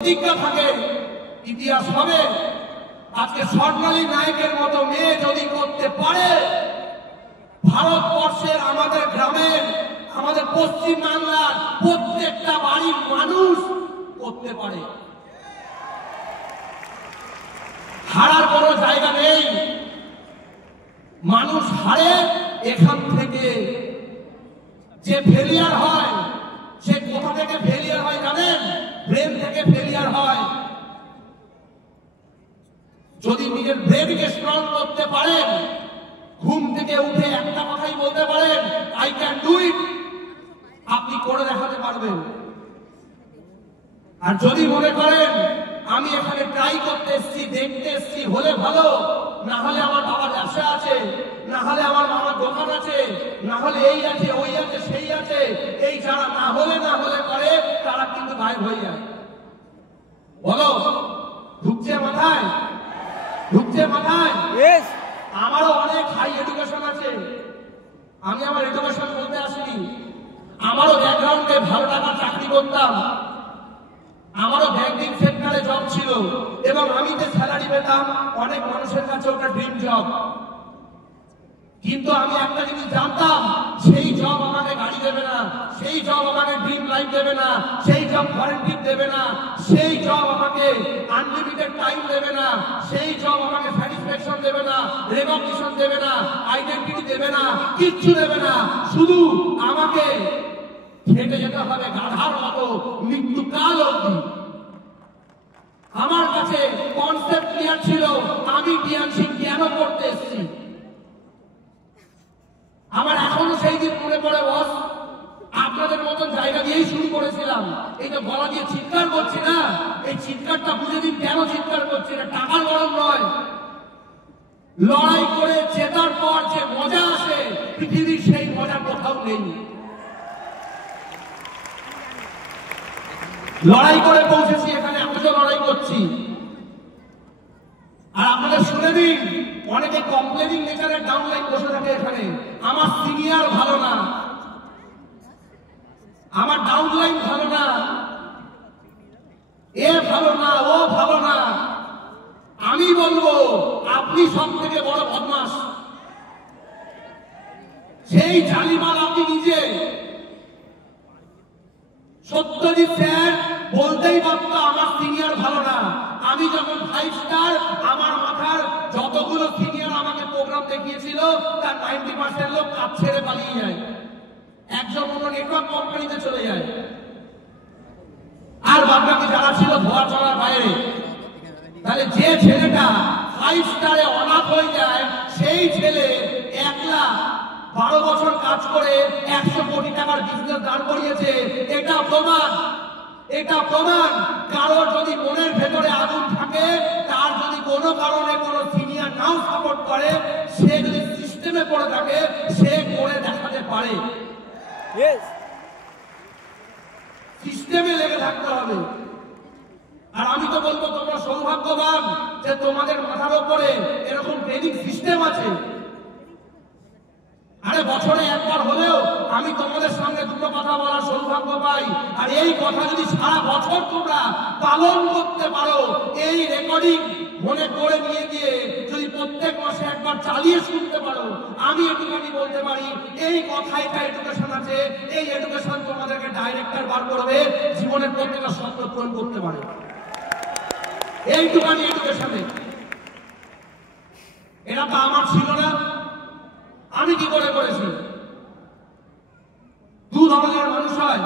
প্রতিজ্ঞা থাকে ইতিহাস হবে। আজকে স্বর্ণালী নায়কের মতো মেয়ে যদি করতে পারে, ভারতবর্ষের আমাদের গ্রামের আমাদের পশ্চিম বাংলার প্রত্যেকটা বাড়ির মানুষ করতে পারে। হারার কোনো জায়গা নেই। মানুষ হারে এখান থেকে। যে ফেলিয়ার হয় সে কোথা থেকে ফেলিয়ার হয় জানেন? ব্রেন থেকে ফেলিয়ার হয়। যদি নিজের ব্রেনকে স্ট্রং করতে পারেন, ঘুম থেকে উঠে একটা কথাই বলতে পারেন, আই ক্যান ডু ইট, আপনি করে দেখাতে পারবেন। আর যদি মনে করেন আমি এখানে ট্রাই করতে এসেছি, দেখতে এসেছি, হলে ভালো, না হলে আমার বাবার ব্যবসা আছে, না হলে আমার মামার দোকান আছে, না হলে এই আছে, ওই আছে, সেই আছে, এই যারা না হলে করে তারা কিন্তু গায়েব হয়ে যায়। বলো, ঢুকছে মাথায়? ঢুকছে মাথায়? আমারও অনেক হাই এডুকেশন আছে। আমি আমার এডুকেশন বলতে আসিনি। আমারও ব্যাকগ্রাউন্ডে ভালো টাকার চাকরি করতাম, আমারও ব্যাংকিং সেক্টরে জব ছিল, এবং আমি যে স্যালারি পেতাম অনেক মানুষের কাছে ওটা ড্রিম জব। কিন্তু আমি একটা জিনিস জানতাম, সেই জব আমাকে গাড়ি দেবে না, সেই জব আমাকে ড্রিম লাইফ দেবে না, সেই জব ওয়ারেন্টি দেবে না, সেই জব আমাকে আনলিমিটেড টাইম দেবে না, সেই জব আমাকে স্যাটিসফ্যাকশন দেবে না, রেকগনিশন দেবে না, আইডেন্টিটি দেবে না, কিচ্ছু দেবে না। শুধু আমাকে খেটে যেতে হবে গাধার মতো মৃত্যুকাল অবধি। আমার কাছে কনসেপ্ট ক্লিয়ার ছিল, আমি টিএমসি কেন করতে এসেছি। আমার এখনো সেই দিন মনে পড়ে, বস, আপনাদের মতন জায়গা দিয়েই শুরু করেছিলাম। এই যে গলা দিয়ে চিৎকার করছি না, এই চিৎকারটা বুঝে দিন কেন চিৎকার করছি। এটা টাকার গরম নয়। লড়াই করে জেতার পর যে মজা আসে, পৃথিবীর সেই মজা কোথাও নেই। লড়াই করে পৌঁছেছি এখানে, আমি তো লড়াই করছি। আর আপনাদের শুনে দিন, অনেকে কমপ্লেনিং নেচারের ডাউনলাইন বসে থাকে এখানে। আমার সিনিয়র ভালো না, আমার ডাউনলাইন ভালো না, এ ভালো না, ও ভালো না। আমি বলবো আপনি সব থেকে বড় বদমাশ। সেই জালিমাল আপনি নিজে। সত্যজিৎ স্যার বলতেই পারত আমার সিনিয়র ভালো না। আমি যখন 5 স্টার, আমার মাথার যতগুলো সিনিয়র আমাকে প্রোগ্রাম দেখিয়েছিল তার 90% লোক কাজ ছেড়ে পালিয়ে যায়, একজন কোনো নেটওয়ার্ক কোম্পানিতে চলে যায়, আর বাকি যারা ছিল ধোয়া চলার বাইরে। তাহলে যে ছেলেটা 5 স্টারে অনাথ হয়ে যায়, সেই ছেলে 1,12 বছর কাজ করে 100 কোটি টাকার বিজনেস দাঁড় করিয়েছে। এটা প্রমাণ, এটা প্রমাণ। কারোর যদি মনের ভেতরে আগুন থাকে, তার যদি কোনো কারণে কোনো সিনিয়র নাও সাপোর্ট করে, সে যদি সিস্টেমে পড়ে থাকে, সে করে দেখাতে পারে। সিস্টেমে লেগে থাকতে হবে। আর আমি তো বলবো তোমরা সৌভাগ্যবান যে তোমাদের মাথার উপরে এরকম ট্রেনিং সিস্টেম আছে। আরে বছরে একবার হলেও আমি তোমাদের সামনে দুটো কথা বলার সৌভাগ্য পাই। আর এই কথা যদি সারা বছর তোমরা পালন করতে পারো, এই রেকর্ডিং মনে করে নিয়ে গিয়ে যদি প্রত্যেক মাসে একবার চালিয়ে শুনতে পারো, আমি এটুখানি বলতে পারি, এই কথায় এডুকেশন আছে। এই এডুকেশন তোমাদেরকে ডাইরেক্টর বার করবে, জীবনের প্রত্যেকটা স্বপ্ন পূরণ করতে পারে। এইটুখানি এডুকেশনে। এটা তো আমার ছিল না, আমি কি করে করেছি? দু ধরনের মানুষ হয়,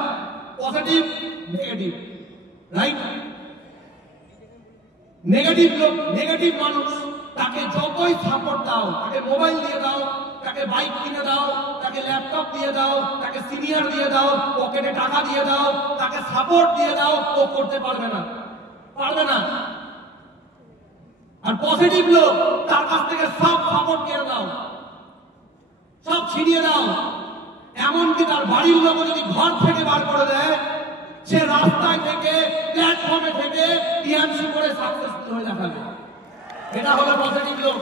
পজিটিভ, নেগেটিভ, রাইট? নেগেটিভ লোক, নেগেটিভ মানুষ, তাকে যতই সাপোর্ট দাও, তাকে মোবাইল দিয়ে দাও, তাকে বাইক কিনে দাও, তাকে ল্যাপটপ দিয়ে দাও, তাকে সিনিয়র দিয়ে দাও, পকেটে টাকা দিয়ে দাও, তাকে সাপোর্ট দিয়ে দাও, ও করতে পারবে না, পারবে না। আর পজিটিভ লোক, তার কাছ থেকে সব সাপোর্ট কিনে দাও, সব ছিনিয়ে দাও। এমনকি তার বাড়ির লোক যদি ঘর থেকে বার করে দেয়, সে রাস্তায় থেকে, প্ল্যাটফর্মে থেকে টিএমসি করে সাকসেসফুল হয়ে দেখাবে। এটা হলো পজিটিভ লোক।